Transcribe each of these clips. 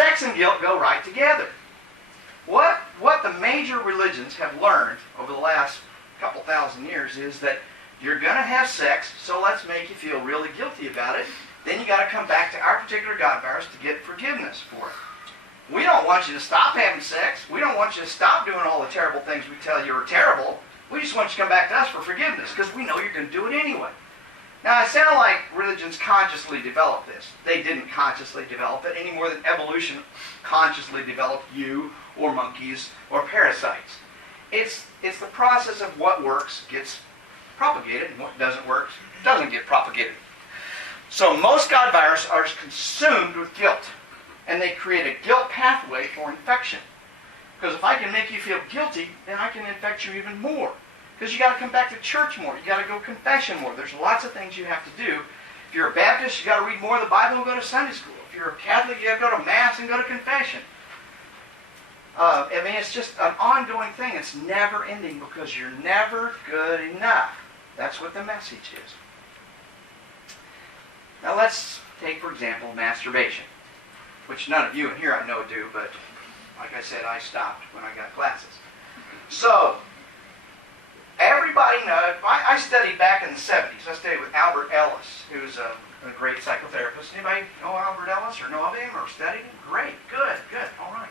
sex and guilt go right together. What the major religions have learned over the last couple thousand years is that you're going to have sex, so let's make you feel really guilty about it. Then you got to come back to our particular God virus to get forgiveness for it. We don't want you to stop having sex. We don't want you to stop doing all the terrible things we tell you are terrible. We just want you to come back to us for forgiveness because we know you're going to do it anyway. Now, it sounds like religions consciously developed this. They didn't consciously develop it any more than evolution consciously developed you or monkeys or parasites. It's the process of what works gets propagated and what doesn't work doesn't get propagated. So most God viruses are consumed with guilt, and they create a guilt pathway for infection. Because if I can make you feel guilty, then I can infect you even more. Because you got to come back to church more. You got to go confession more. There's lots of things you have to do. If you're a Baptist, you got to read more of the Bible and go to Sunday school. If you're a Catholic, you got to go to Mass and go to confession. It's just an ongoing thing. It's never ending because you're never good enough. That's what the message is. Now let's take, for example, masturbation, which none of you in here I know do, but like I said, I stopped when I got glasses. So, everybody knows, I studied back in the 70s. I studied with Albert Ellis, who's a great psychotherapist. Anybody know Albert Ellis or know of him or studied him? Great, good, all right.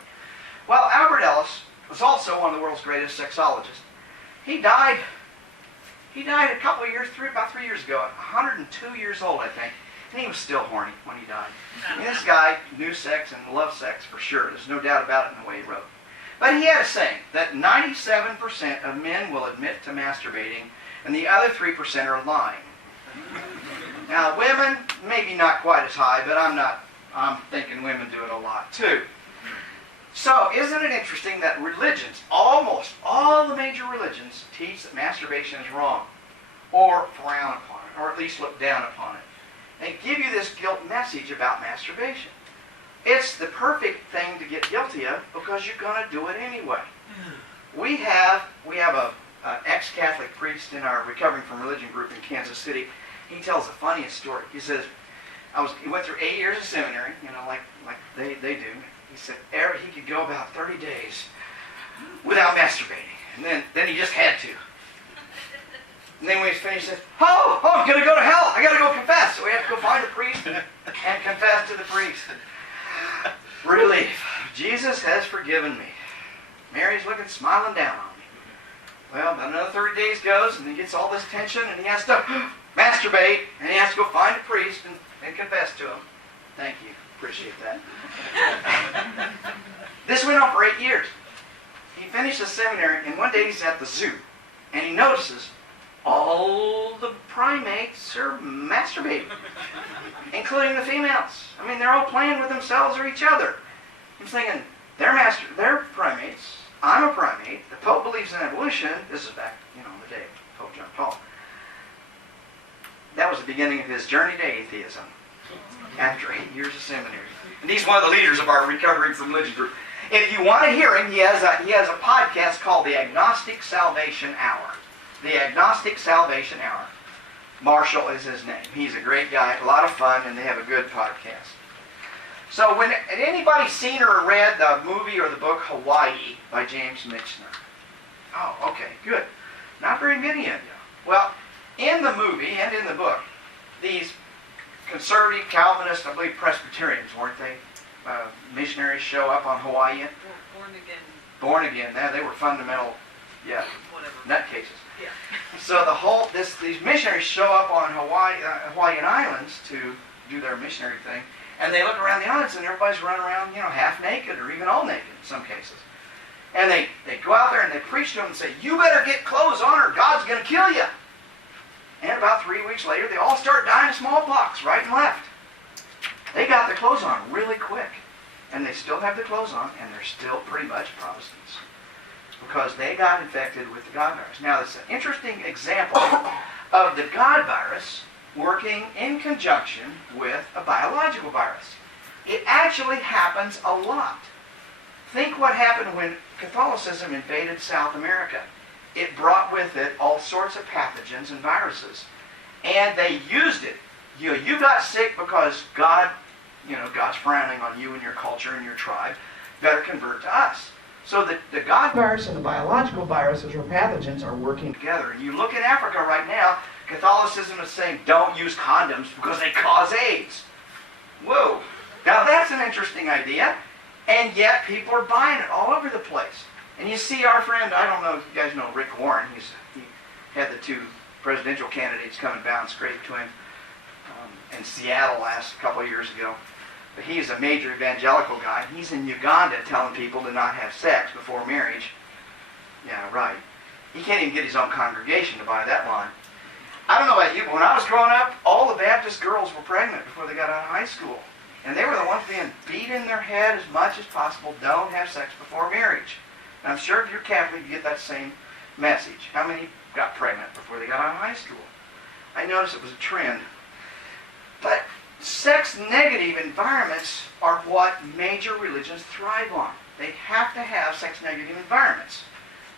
Well, Albert Ellis was also one of the world's greatest sexologists. He died a couple of years, about 3 years ago, 102 years old, I think. And he was still horny when he died. I mean, this guy knew sex and loved sex for sure. There's no doubt about it in the way he wrote. But he had a saying that 97% of men will admit to masturbating and the other 3% are lying. Now, women, maybe not quite as high, but I'm thinking women do it a lot too. So, isn't it interesting that religions, almost all the major religions, teach that masturbation is wrong, or frown upon it, or at least look down upon it. They give you this guilt message about masturbation. It's the perfect thing to get guilty of because you're going to do it anyway. We have an ex-Catholic priest in our Recovering from Religion group in Kansas City. He tells the funniest story. He says, he went through 8 years of seminary, like they do. He said he could go about 30 days without masturbating. And then he just had to. And then when he's finished, he says, I'm going to go to hell. I got to go confess. So we have to go find a priest and confess to the priest. Relief. Jesus has forgiven me. Mary's smiling down on me. Well, about another 30 days goes, and he gets all this tension, and he has to masturbate, and he has to go find a priest and confess to him. Thank you. Appreciate that. This went on for 8 years. He finished the seminary, and one day he's at the zoo, and he notices all the primates are masturbating, including the females. I mean, they're all playing with themselves or each other. I'm thinking, they're primates. I'm a primate. The Pope believes in evolution. This is back, in the day of Pope John Paul. That was the beginning of his journey to atheism after 8 years of seminary. And he's one of the leaders of our Recovering from Religion group. If you want to hear him, he has a podcast called The Agnostic Salvation Hour. The Agnostic Salvation Hour. Marshall is his name. He's a great guy, a lot of fun, and they have a good podcast. So, had anybody seen or read the movie or the book Hawaii by James Michener? Oh, okay, good. Not very many of you. Well, in the movie and in the book, these conservative, Calvinist, I believe Presbyterians, weren't they? Missionaries show up on Hawaii. Born again. Born again. They were fundamental, nutcases. Yeah. So these missionaries show up on Hawaiian Islands to do their missionary thing, and they look around the islands and everybody's running around, half naked or even all naked in some cases. And they go out there and they preach to them and say, you better get clothes on or God's going to kill you. And about 3 weeks later, they all start dying of smallpox, right and left. They got their clothes on really quick. And they still have their clothes on, and they're still pretty much Protestants. Because they got infected with the God virus. Now, this is an interesting example of the God virus working in conjunction with a biological virus. It actually happens a lot. Think what happened when Catholicism invaded South America. It brought with it all sorts of pathogens and viruses. And they used it. You got sick because God, God's frowning on you and your culture and your tribe, better convert to us. So the God virus and the biological viruses or pathogens are working together. And you look at Africa right now, Catholicism is saying don't use condoms because they cause AIDS. Whoa. Now that's an interesting idea, and yet people are buying it all over the place. And you see our friend, I don't know if you guys know Rick Warren, he had the two presidential candidates come and bounce straight to him in Seattle last couple of years ago. But he's a major evangelical guy. He's in Uganda telling people to not have sex before marriage. Yeah, right. He can't even get his own congregation to buy that line. I don't know about you, but when I was growing up, all the Baptist girls were pregnant before they got out of high school. And they were the ones being beat in their head as much as possible, don't have sex before marriage. And I'm sure if you're Catholic, you get that same message. How many got pregnant before they got out of high school? I noticed it was a trend. But sex-negative environments are what major religions thrive on. They have to have sex-negative environments.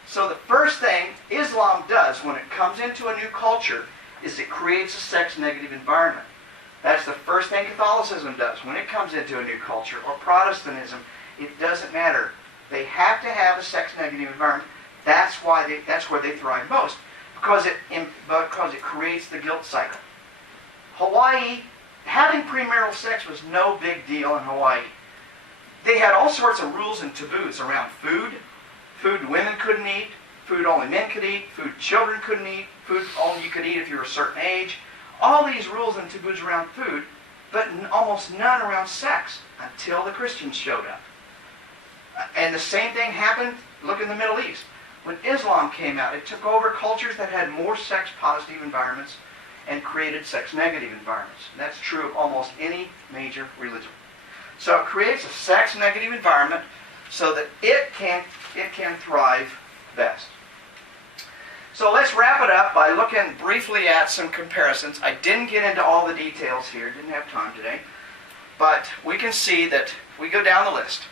So the first thing Islam does when it comes into a new culture is it creates a sex-negative environment. That's the first thing Catholicism does when it comes into a new culture, or Protestantism. It doesn't matter. They have to have a sex-negative environment. That's where they thrive most, because it creates the guilt cycle. Hawaii, having premarital sex was no big deal in Hawaii. They had all sorts of rules and taboos around food. Food women couldn't eat. Food only men could eat. Food children couldn't eat. Food only you could eat if you were a certain age. All these rules and taboos around food, but almost none around sex until the Christians showed up. And the same thing happened, look in the Middle East. When Islam came out, it took over cultures that had more sex-positive environments and created sex-negative environments. That's true of almost any major religion. So it creates a sex-negative environment so that it can thrive best. So let's wrap it up by looking briefly at some comparisons. I didn't get into all the details here, didn't have time today. But we can see that we go down the list.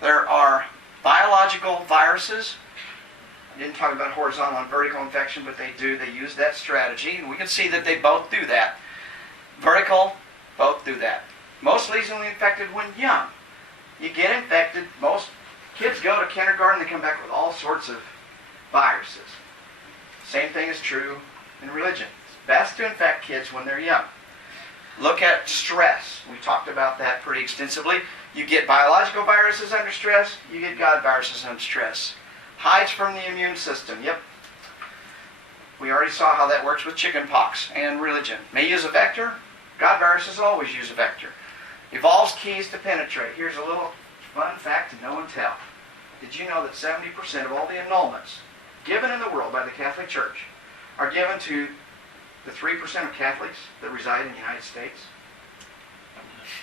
There are biological viruses. I didn't talk about horizontal and vertical infection, but they do. They use that strategy. And we can see that they both do that. Vertical, both do that. Most easily infected when young. You get infected. Most kids go to kindergarten and come back with all sorts of viruses. Same thing is true in religion. It's best to infect kids when they're young. Look at stress. We talked about that pretty extensively. You get biological viruses under stress. You get God viruses under stress. Hides from the immune system. Yep. We already saw how that works with chickenpox and religion. May use a vector. God viruses always use a vector. Evolves keys to penetrate. Here's a little fun fact to know and tell. Did you know that 70% of all the annulments given in the world by the Catholic Church are given to the 3% of Catholics that reside in the United States?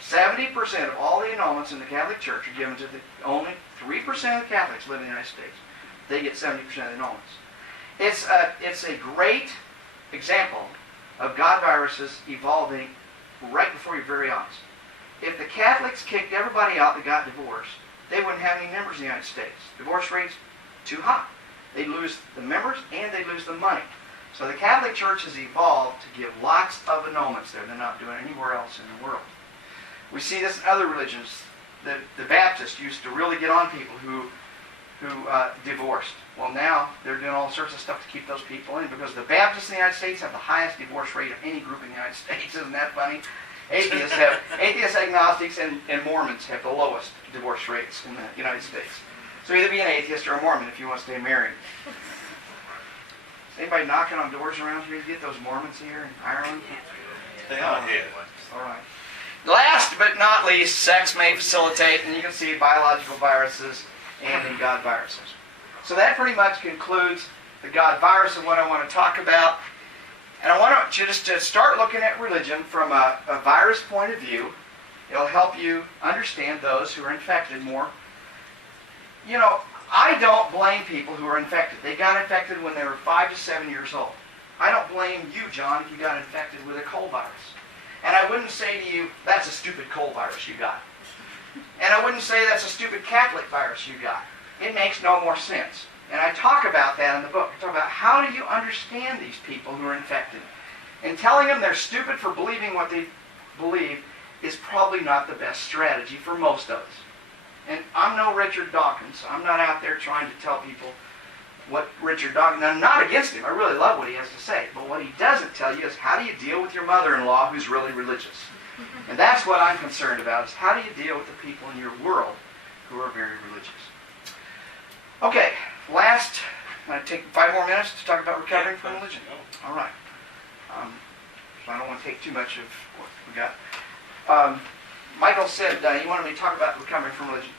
70% of all the annulments in the Catholic Church are given to only 3% of the Catholics live in the United States. They get 70% of the annulments. It's a great example of God viruses evolving right before your very eyes. If the Catholics kicked everybody out that got divorced, they wouldn't have any members in the United States. Divorce rate's too high. They'd lose the members and they'd lose the money. So the Catholic Church has evolved to give lots of annulments there. They're not doing it anywhere else in the world. We see this in other religions. The Baptists used to really get on people who divorced. Well, now they're doing all sorts of stuff to keep those people in, because the Baptists in the United States have the highest divorce rate of any group in the United States. Isn't that funny? Atheists, agnostics, and Mormons have the lowest divorce rates in the United States. So either be an atheist or a Mormon if you want to stay married. Is anybody knocking on doors around here to get those Mormons here in Ireland? Stay on here. All right. Last but not least, sex may facilitate, and you can see biological viruses and the God viruses. So that pretty much concludes the God virus and what I want to talk about. And I want you just to start looking at religion from a virus point of view. It'll help you understand those who are infected more. You know, I don't blame people who are infected. They got infected when they were 5 to 7 years old. I don't blame you, John, if you got infected with a cold virus. And I wouldn't say to you, that's a stupid cold virus you got. And I wouldn't say that's a stupid Catholic virus you got. It makes no more sense. And I talk about that in the book. I talk about how do you understand these people who are infected. And telling them they're stupid for believing what they believe is probably not the best strategy for most of us. And I'm no Richard Dawkins. I'm not out there trying to tell people what Richard Dawkins, I'm not against him. I really love what he has to say. But what he doesn't tell you is how do you deal with your mother-in-law who's really religious? And that's what I'm concerned about, is how do you deal with the people in your world who are very religious? Okay, last, I'm going to take 5 more minutes to talk about recovering from religion. All right. So I don't want to take too much of what we got. Michael said he wanted me to talk about recovering from religion.